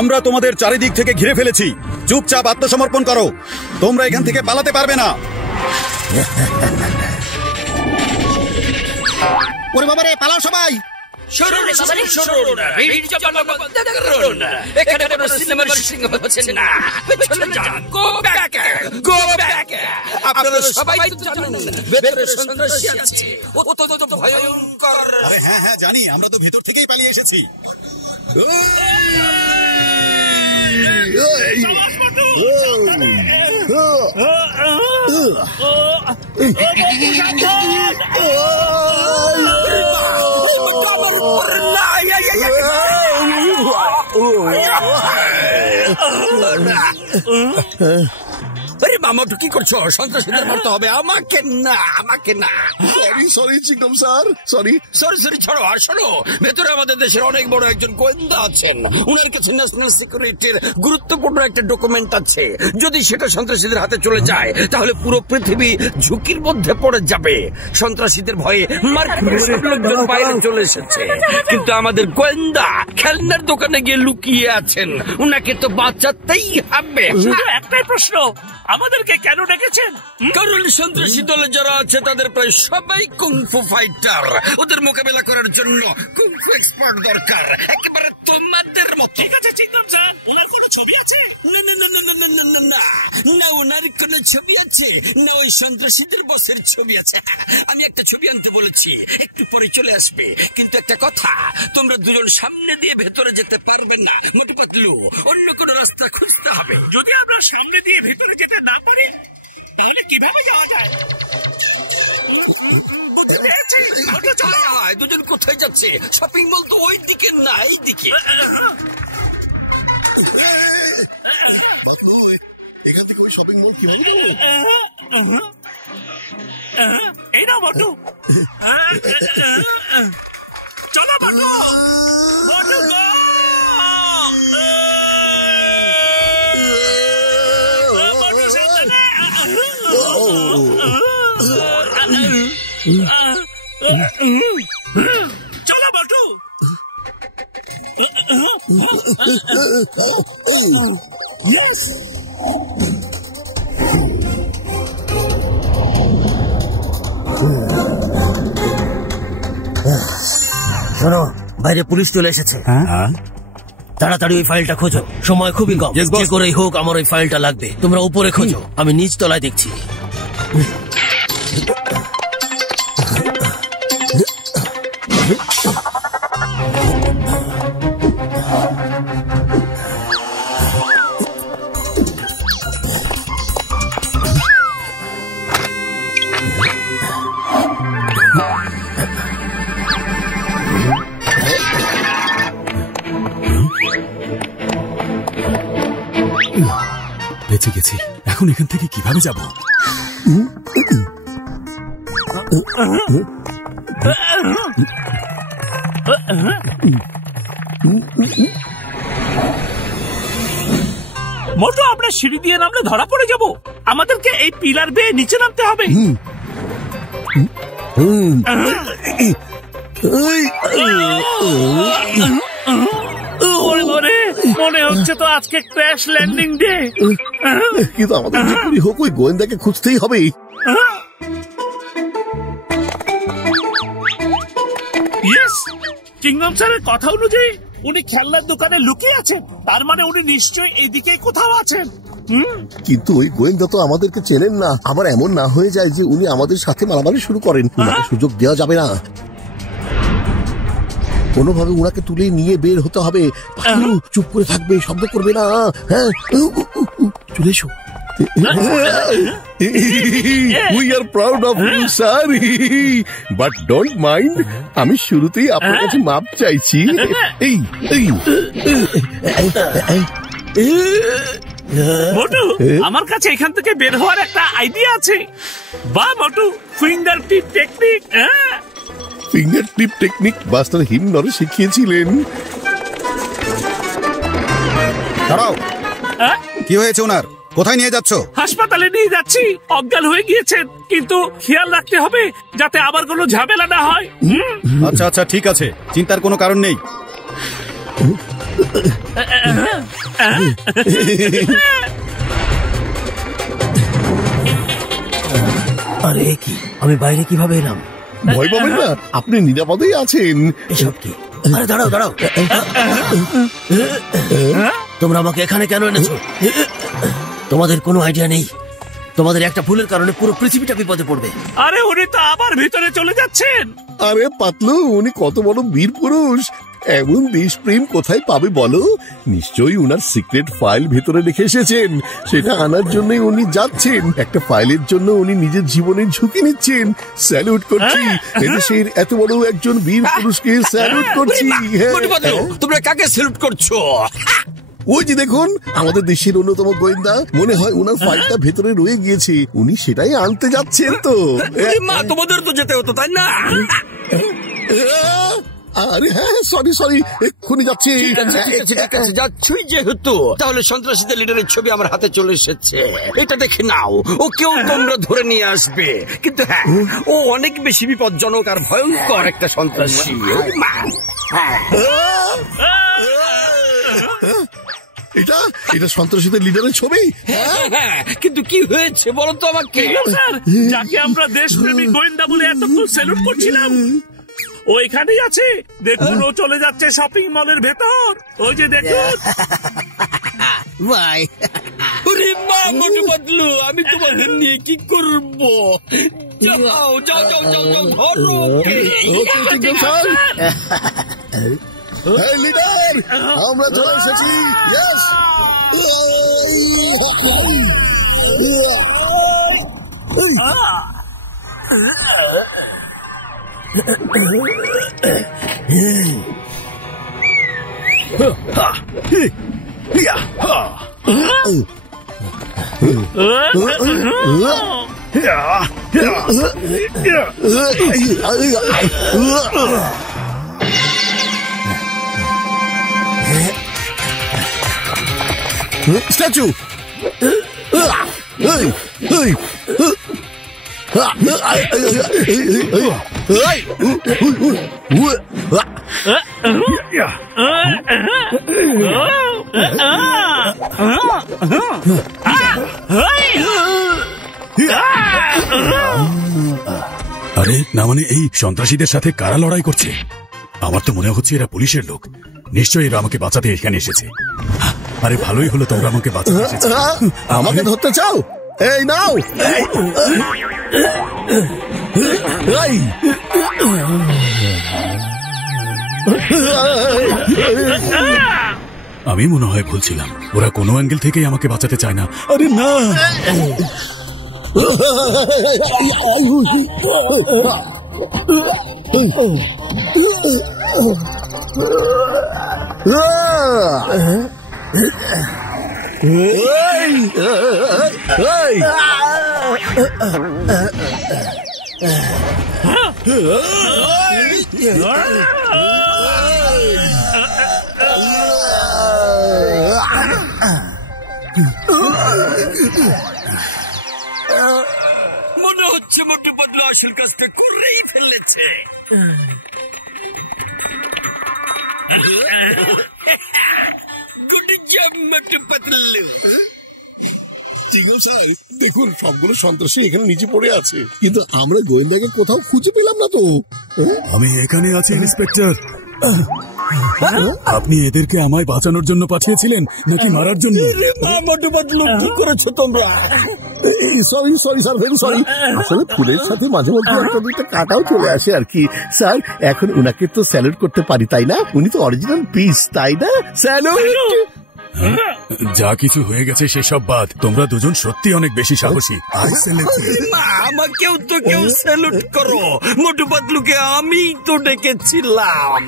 আমরা তোমাদের চারিদিক থেকে ঘিরে ফেলেছি, চুপচাপ আত্মসমর্পণ করো, তোমরা এখান থেকে পালাতে পারবে না। ওরে বাবা রে, পালাও সবাই। হ্যাঁ হ্যাঁ জানি, আমরা তো ভিতর থেকেই পালিয়ে এসেছি। আরে মামা তো কি করছো? সন্ত্রাসীদের মারতে হবে, আমাকে না, আমাকে না। সরি চিংডম স্যার, সরি। ছাড়ো। আর শোনো, ভেতরে আমাদের দেশের অনেক বড় একজন গোয়েন্দা আছেন, উনার কাছে ন্যাশনাল সিকিউরিটির গুরুত্বপূর্ণ একটা ডকুমেন্ট আছে। যদি সেটা সন্ত্রাসীদের হাতে চলে যায় তাহলে পুরো পৃথিবী ঝুঁকির মধ্যে পড়ে যাবে। সন্ত্রাসীদের ভয়ে মার্কেটের সব লোকজন বাইরে চলে এসেছে, কিন্তু আমাদের গোয়েন্দা খেলনার দোকানে গিয়ে লুকিয়ে আছেন, উনাকে তো বাঁচাতেই হবে। একটাই প্রশ্ন, আমাদেরকে কেন ডেকেছেন? কারণ সন্ত্রাসী দলে যারা আছে তাদের প্রায় সবাই কুংফু ফাইটার, ওদের মোকাবেলা করার জন্য কুংফু এক্সপার্ট দরকার, একেবারে তোমাদের মতো। ঠিক আছে চিংডম স্যার, ওনার কোনো ছবি আছে? না ওনার কোনো ছবি আছে না ওই সন্ত্রাসীদের বসের ছবি আছে। আমি একটা ছবি আনতে বলেছি, একটু পরে চলে আসবে। কিন্তু একটা কথা, তোমরা দুজন সামনে দিয়ে ভেতরে যেতে পারবে না, মোটু পাতলু, অন্য কোনো রাস্তা খুঁজতে হবে। যদি আমরা সামনে দিয়ে ভিতরে যেতে না পারি তাহলে কিভাবে যাওয়া যায়? দুজন কোথায় যাচ্ছে? শপিং মল তো ওই দিকে না, এই দিকে। এখান থেকে ওই শপিং মল কিনে এই না বটু, চলো বটু, বটু গো। চলো বটু। ইয়েস। শোনো, বাইরে পুলিশ চলে এসেছে। তাড়াতাড়ি ওই ফাইলটা খোঁজো, সময় খুবই কম। যে করেই হোক আমার ওই ফাইলটা লাগবে। তোমরা উপরে খোঁজো, আমি নিচ তলায় দেখছি। বেঁচে গেছি, এখন এখান থেকে কিভাবে যাব? মোটু, আমরা সিঁড়ি দিয়ে নামলে ধরা পড়ে যাব, আমাদেরকে এই পিলার বেয়ে নিচে নামতে হবে। মনে হচ্ছে তো আজকে ক্র্যাশ ল্যান্ডিং ডে। কিন্তু আমাদের যে করেই হোক ওই গোয়েন্দাকে খুঁজতেই হবে। কিংডম স্যারের কথা অনুযায়ী উনি খেলনার দোকানে লুকিয়ে আছেন, তার মানে উনি নিশ্চয়ই এইদিকে কোথাও আছেন। কিন্তু ওই গোয়েন্দা তো আমাদেরকে চেনেন না, আবার এমন না হয়ে যায় যে উনি আমাদের সাথে মারামারি শুরু করেন। উনাকে সুযোগ দেওয়া যাবে না, কোনোভাবে উনাকে তুলে নিয়ে বের হতে হবে। চুপ করে থাকবে, শব্দ করবে না। হ্যাঁ, চলে এসো। We are proud of you, sir. But don't mind, আমি শুরুতেই আপনার কাছে মাপ চাইছি। মোটু, আমার কাছে এখান থেকে বের হওয়ার একটা আইডিয়া আছে। বা মোটু, ফিঙ্গার টিপ টেকনিক। ফিঙ্গার টিপ টেকনিক মাস্টার হিমনরে শিখিয়েছিলেন। দাঁড়াও, কি হয়েছে ওনার? কোথায় নিয়ে যাচ্ছ? হাসপাতালে নিয়ে যাচ্ছি, অজ্ঞান হয়ে গিয়েছেন, কিন্তু খেয়াল রাখতে হবে যাতে আবার কোনো ঝামেলা না হয়। আচ্ছা আচ্ছা, ঠিক আছে, চিন্তার কোনো কারণ নেই। আরে কি, আমি বাইরে কিভাবে এলাম? ভয় পাবেন না, আপনি নিরাপদেই আছেন। এসব কি? আরে দাঁড়াও দাঁড়াও, তোমরা আমাকে এখানে কেন এনেছো? তোমাদের কোনো আইডিয়া নেই, তোমাদের একটা ভুলের কারণে পুরো পৃথিবীটা বিপদে পড়বে। আরে উনি তো আবার ভিতরে চলে যাচ্ছেন। আরে পাতলু, উনি কত বড় বীর পুরুষ, এমন দেশপ্রেম কোথায় পাবে বলো? নিশ্চয়ই উনার সিক্রেট ফাইল ভেতরে রেখে এসেছেন, সেটা আনার জন্যই উনি যাচ্ছেন। একটা ফাইলের জন্য উনি নিজের জীবনের ঝুঁকি নিচ্ছেন। স্যালুট করছি, এদেশের এত বড় একজন বীর পুরুষকে স্যালুট করছি। মোটু পাতলু, তোমরা কাকে স্যালুট করছো? ওই যে দেখুন, আমাদের দেশের অন্যতম গোয়েন্দা, মনে হয় উনার ফাইলটা ভেতরে রয়ে গিয়েছে, উনি সেটাই আনতে যাচ্ছেন। তো মা, তোমাদের তো যেতে হতো, তাই না? আরে হ্যাঁ, সরি সরি, এক্ষুনি যাচ্ছি। ঠিক আছে, যাচ্ছই যেহেতু, তাহলে সন্ত্রাসীদের লিডারের ছবি আমার হাতে চলে এসেছে। এটা দেখে নাও, ওকেও তোমরা ধরে নিয়ে আসবে। কিন্তু হ্যাঁ, ও অনেক বেশি বিপজ্জনক আর ভয়ঙ্কর একটা সন্ত্রাসী। মা, এটা সন্ত্রাসীদের লিডারের ছবি। হ্যাঁ, কিন্তু কি হয়েছে বলো তো আমাকে। স্যার, যাকে আমরা দেশপ্রেমিক গোয়েন্দা বলে এতক্ষণ স্যালুট করছিলাম, ও এখানেই আছে। দেখুন, ও চলে যাচ্ছে শপিং মলের ভেতর। ওই যে দেখুন। ভাই, ওরে মা, মোটু পাতলু, আমি তোমাদের নিয়ে কি করব? যাও যাও যাও যাও যাও, ধরো ওকে। লিডার, আমরা চলে এসেছি। স্ট্যাচু, আরে না, মানে এই সন্ত্রাসীদের সাথে কারা লড়াই করছে? আমার তো মনে হচ্ছে এরা পুলিশের লোক। নিশ্চয়ই এরা আমাকে বাঁচাতে এখানে এসেছে। আরে ভালোই হলো তোমরা আমাকে বাঁচাতে এসেছো। আমাকে ধরতে চাও? এই নাও। আমি মনে হয় ভুলছিলাম, ওরা কোনো অ্যাঙ্গেল থেকেই আমাকে বাঁচাতে চায় না। আরে না, মনে হচ্ছে মোটু পাতলু আসল কাজটা করেই ফেলেছে। Good job Motu Patlu. Sir দেখুন, সবগুলো সন্ত্রাসী এখানে নিচে পড়ে আছে, কিন্তু আমরা গোয়েন্দাকে কোথাও খুঁজে পেলাম না তো। আমি এখানে আছি ইন্সপেক্টর। আপনি এদেরকে আমায় বাঁচানোর জন্য পাঠিয়েছিলেন নাকি মারার জন্য? মোটু পাতলু, কি করেছো তোমরা? Sorry sorry sir, very sorry. আসলে ফুলের সাথে মাঝে মধ্যে একটা দুইটা কাটাও চলে আসে আর কি। স্যার, এখন উনাকে তো স্যালুট করতে পারি, তাই না? উনি তো অরিজিনাল পিস, তাই না? স্যালুট। যা কিছু হয়ে গেছে সেসব বাদ, তোমরা দুজন সত্যি অনেক বেশি সাহসী। মা, আমাকেও তো কেউ স্যালুট করো। মোটু পাতলুকে আমি তো ডেকেছিলাম।